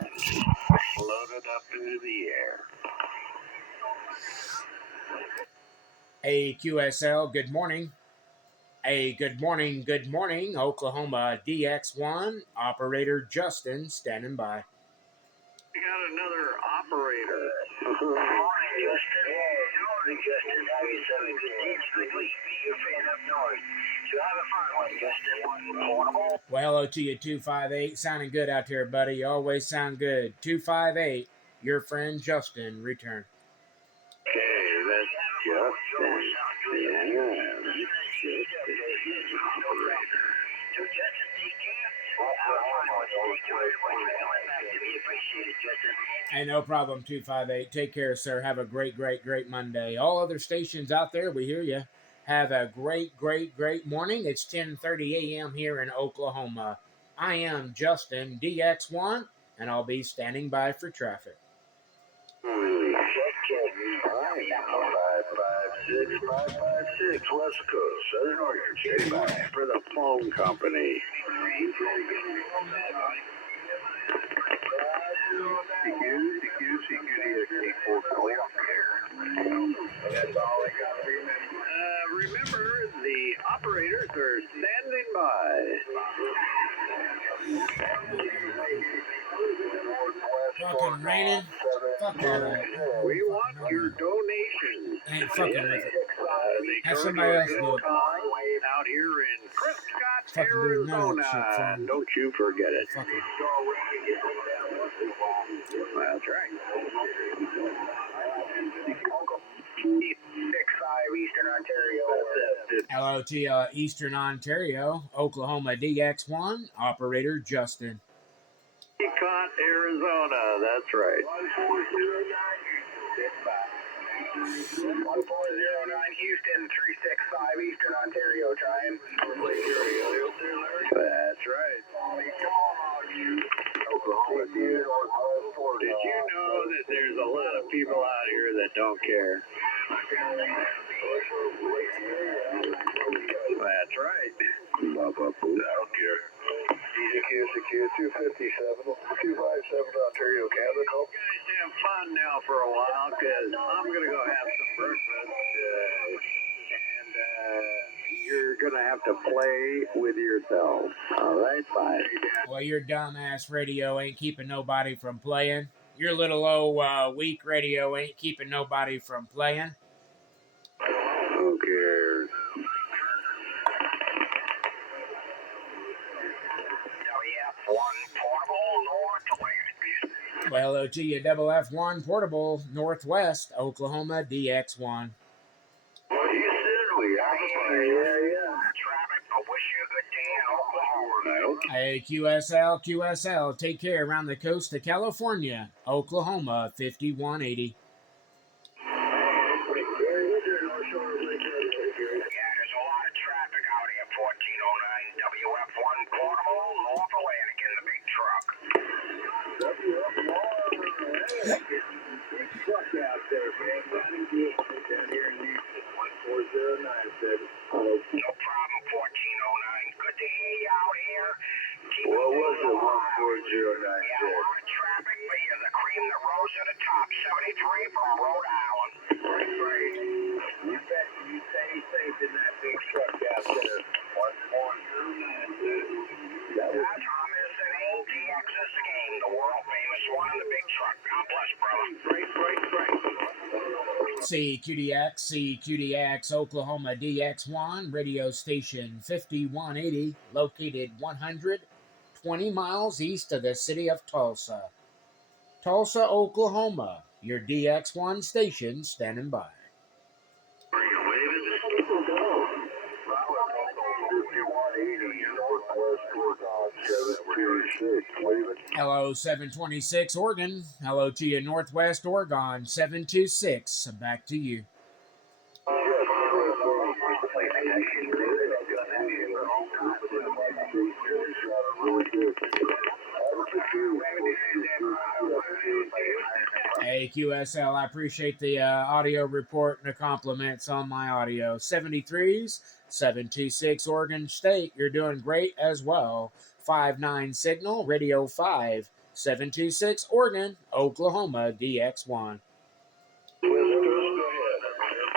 Floated up into the air. AQSL, good morning. Good morning, Oklahoma DX1, operator Justin standing by. We got another operator. Good morning, Justin. Good morning, Justin. Have yourself a good day. Strictly your fan up north. So have a fun one, Justin. Portable. Well, hello to you, 258. Sounding good out here, buddy. You always sound good. 258, your friend Justin, return. Okay, that's Justin. Yeah, operator. So, Justin, take care. Have a fun one. Thank you very much for coming back to me. Appreciate it, Justin. Hey, no problem, 258. Take care, sir. Have a great Monday. All other stations out there, we hear you. Have a great morning. It's 10:30 a.m. here in Oklahoma. I am Justin, DX1, and I'll be standing by for traffic. 556 West Coast, Southern Oregon, standing by for the phone company. Remember, the operators are standing by. Fucking raining. Fuck all that. We want your donations. Ain't fucking with it. The Have somebody else do it. Out here in Prescott, Fucking doing none of Arizona. that shit for 'em. Don't you forget it. Fucking. That's right. 65 Eastern Ontario. Hello to Eastern Ontario, Oklahoma DX1, operator Justin. Prescott, Arizona. That's right. 1409 Houston, 365 Eastern Ontario time. That's right. Oklahoma. Did you know that there's a lot of people out here that don't care? That's right. I don't care. CQ 257, 257 Ontario, Canada. You guys have fun now for a while, because I'm going to go have some breakfast, and you're going to have to play with yourself. All right, bye. Well, your dumbass radio ain't keeping nobody from playing. Your little old weak radio ain't keeping nobody from playing. Who cares? WF1 Portable Northwest. Well, hello to you, Double F1 Portable Northwest, Oklahoma DX1. Houston, we have a fire. Traffic, I wish you a good day in Oklahoma. Hey, QSL, take care around the coast of California, Oklahoma 5180. There's a lot of traffic out here, 1409 WF1 Portable North Atlantic in the big truck. Big truck out there, man. Down here in Houston, 1409 said. No problem, 1409. Good to hear you out here. What was it, 1409 Yeah, said? a lot of traffic, but you're the cream that rose to the top. 73 from Rhode Island. You bet you stay safe in that big truck out there. 1409 said. I'm listening. DX's game, the world famous one in the big truck. God bless, brother. CQDX, Oklahoma DX1, radio station 5180, located 120 miles east of the city of Tulsa. Tulsa, Oklahoma, your DX1 station standing by. Hello, 726 Oregon. Hello to you, Northwest Oregon, 726. Back to you. Hey, QSL, I appreciate the audio report and the compliments on my audio. 73s, 726 Oregon State, you're doing great as well. 59 signal, radio 5, 726 Oregon, Oklahoma, DX1. West Coast, go ahead.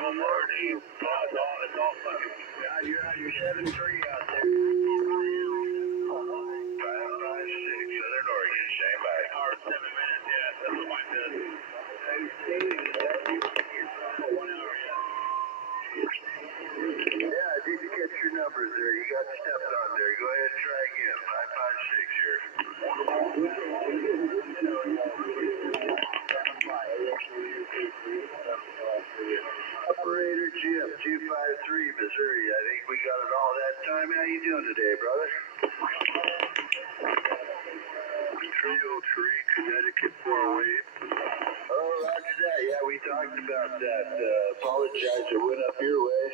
Good morning. It's all funny. You're out your 7-3 out there. 556, Southern Oregon, stand by. Hour 7 minutes, yeah, that's what mine does. Hey, Steve, 1 hour, yeah, did you get your numbers there? You got stepped on there. Go ahead and try again. 556 here. Operator Jim, 253, Missouri. I think we got it all that time. How you doing today, brother? 303, Connecticut, 408. Oh, roger that. Yeah, we talked about that. Apologize it went up your way.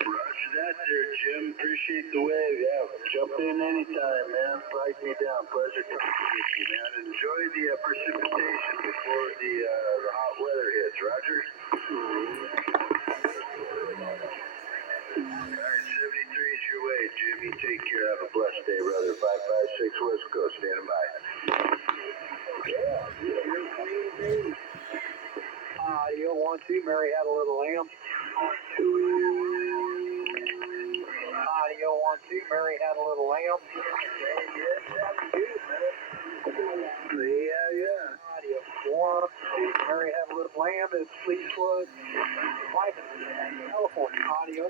Roger that there, Jim. Appreciate the wave. Yeah, jump in anytime, man. Flag me down. Pleasure talking with you, man. Enjoy the precipitation before the hot weather hits. Roger? All right, 73 is your way, Jim. You take care. Have a blessed day, brother. 556 West Coast. Standing by. Audio 1-2, Mary had a little lamb. Audio 1-2, Mary had a little lamb. Yeah. Audio 1-2, Mary had a little lamb. It's Fleetwood, California. Audio.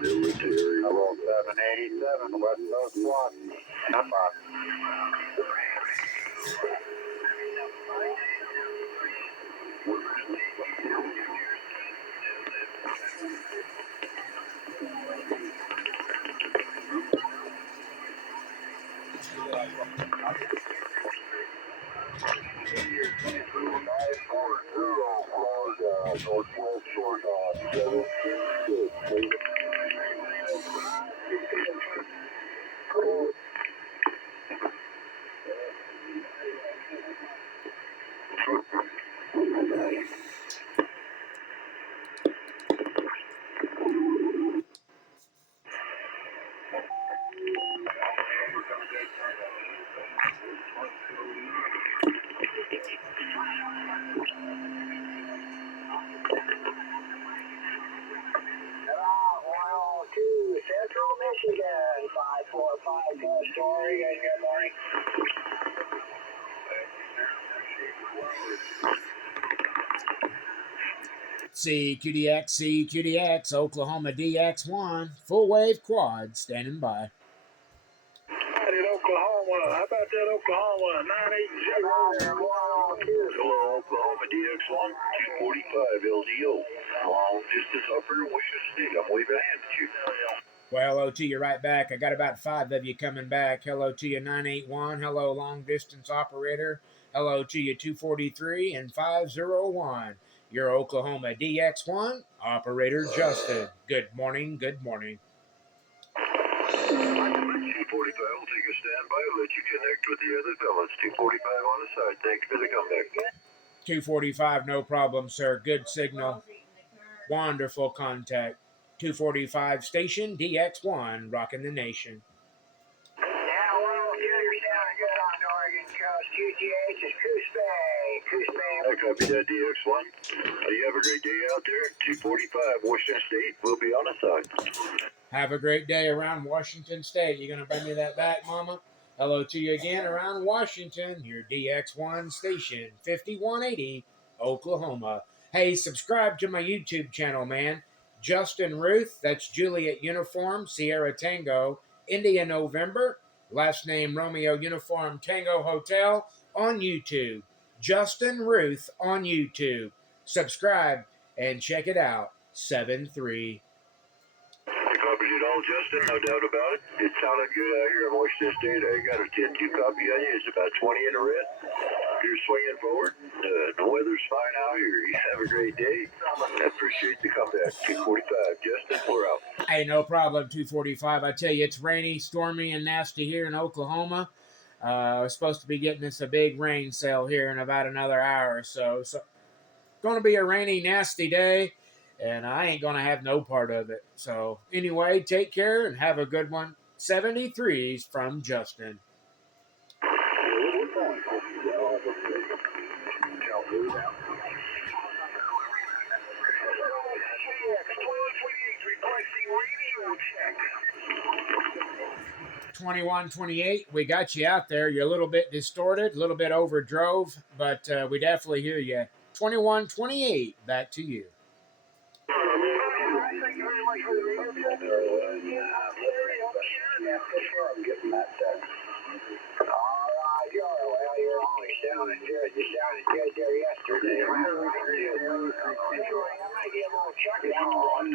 Military. I rolled 787, West Coast 1. Come on. Northwest short on 726. Central Michigan, 545 West Oregon. Good morning. CQDX, Oklahoma DX1, full wave quad, standing by. Out in Oklahoma, how about that Oklahoma 980? Hello, Oklahoma DX1, 245 LDO. Long distance operator, Washington State. I'm waving a hand at you. Well, hello to you right back. I got about 5 of you coming back. Hello to you 981. Hello, long distance operator. Hello to you 243 and 501. Your Oklahoma DX1, Operator Justin. Good morning, good morning. 245 will take a standby. Let you connect with the other fellas. 245 on the side. Thanks for the comeback. 245, no problem, sir. Good signal. Wonderful contact. 245 station DX1, rocking the nation. Yeah, well, you're sounding good on the Oregon coast. QTH is Coos Bay. I copy that DX1. You have a great day out there. 245 Washington State. We'll be on the side. Have a great day around Washington State. You gonna bring me that back, Mama? Hello to you again around Washington, your DX1 station, 5180, Oklahoma. Hey, subscribe to my YouTube channel, man. Justin Ruth, that's Juliet Uniform, Sierra Tango, India November, last name Romeo Uniform Tango Hotel on YouTube. Justin Ruth on YouTube. Subscribe and check it out. 7-3. I copied it all, Justin, no doubt about it. It sounded good out here in Washington State. I got a 10-2 copy on you. It's about 20 in the red. You're swinging forward. The weather's fine out here. You have a great day. I appreciate the comeback. 245, Justin, we're out. Hey, no problem, 245. I tell you, it's rainy, stormy, and nasty here in Oklahoma. We're supposed to be getting us a big rain cell here in about another hour or so. So, going to be a rainy, nasty day, and I ain't going to have no part of it. So, anyway, take care and have a good one. 73s from Justin. KX 2128, we got you out there. You're a little bit distorted, a little bit overdrove, but we definitely hear you. 2128, back to you. Thank you very much for the radio. I'm getting that done. All right, you're always sounding good. You sounded good there yesterday. Anyway, I might get a little chuckle on